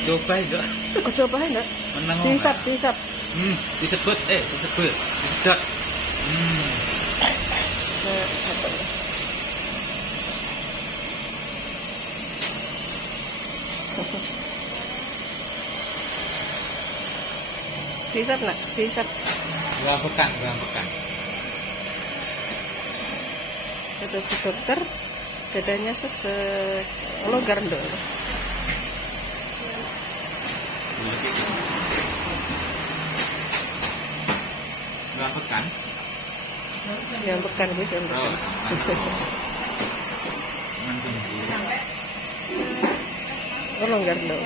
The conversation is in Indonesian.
Coba enggak? Oh, coba enggak? Menang. Dihisap, dihisap. Disebut disebut. Disedot. Nah, apa ya? Dihisap nak? Dihisap. Gampekan. Kata si dokter, dadanya longgar dong. Gampekan. Yang bekan bisa. Oh, longgar dong.